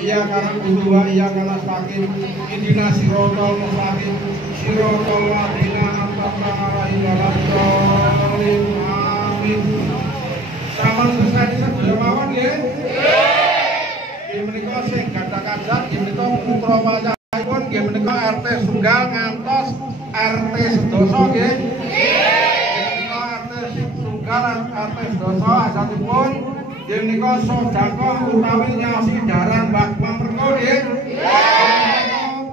iya karena kedua, iya karena sakit idina sirotol mustaqim sirotol ladina antamna alaihim waladdallin amin. Saman besar jamawan nggih. Nggih menika sing gadah kajat nggih menika putra wayahipun nggih menika RT Sunggal ngantos RT Sedoso nggih. Menika RT Sunggal RT Sedoso ajatipun nggih menika sedekah utawi nyasi daran Mbak Merko nggih.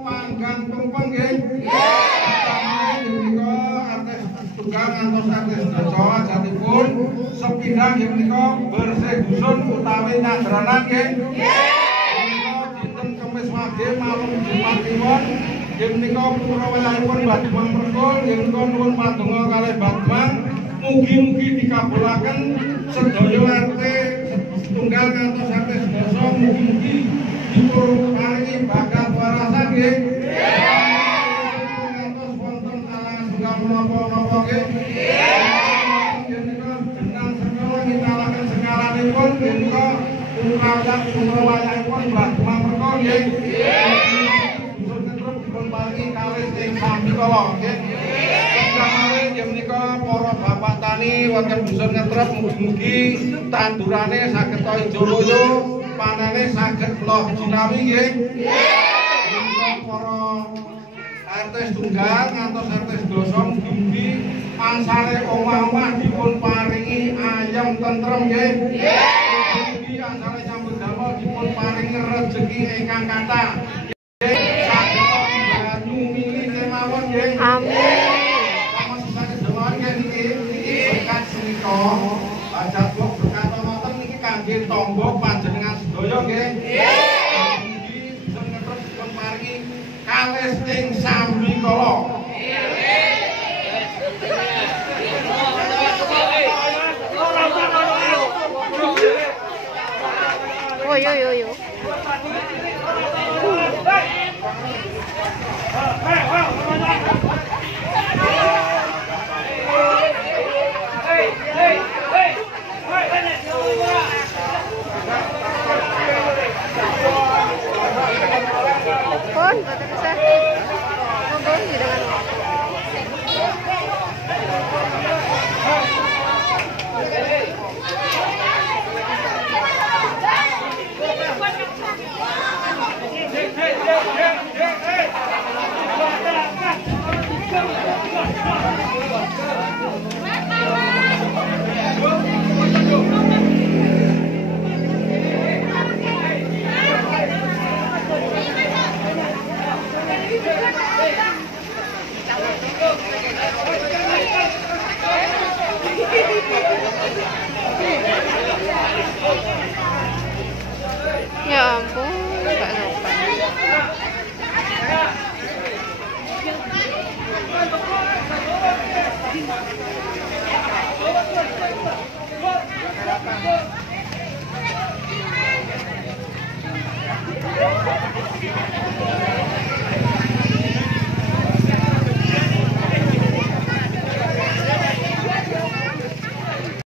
Panggang tumpeng nggih. Menika RT Sunggal ngantos RT Sedoso ajatipun sepindah nggih menika bersih dusun utawi nyadranan nggih. Kemis Wage malung Jumat Kliwon nggih menika putra wayahipun Badmang Merkul nggih menika nuwun padonga kalih Badmang mugi-mugi dikabulaken sedaya RT setunggal ngantos RT sedoso mugi-mugi dipun paringi bakat warasan nggih ngantos wonten kalangan setunggal menapa-napa nggih nggih menika jenang sekala ngitalaken sekalanipun nggih menika putra wayahipun Badmang Merkul nggih. Dusun Ketrup dipun paringi kalis ing sambikala nggih. Kekamare nggih menika para bapak tani wonten dusun Ketrup mugi-mugi tandurane saged ijo loyo, panene saged loh jinawi nggih. Menika para RT setunggal ngantos RT sedoso mugi-mugi angsale omah-omah dipun paringi ayem tentrem nggih. Asale sambut damel dipun paringi rejeki ingkang kathah. Saged banyu mili kemawon nggih. Amin. Sampun saged dewan niki berkat senika. Bajak kula berkat wonten niki kangge tangga panjenengan sedaya nggih. Mugi bisa ngetrep dipun paringi kalis ing sambikala. Yo. Pon, kata bisa. Ngomong gitu kan. Ya ampun, Pak Sopan.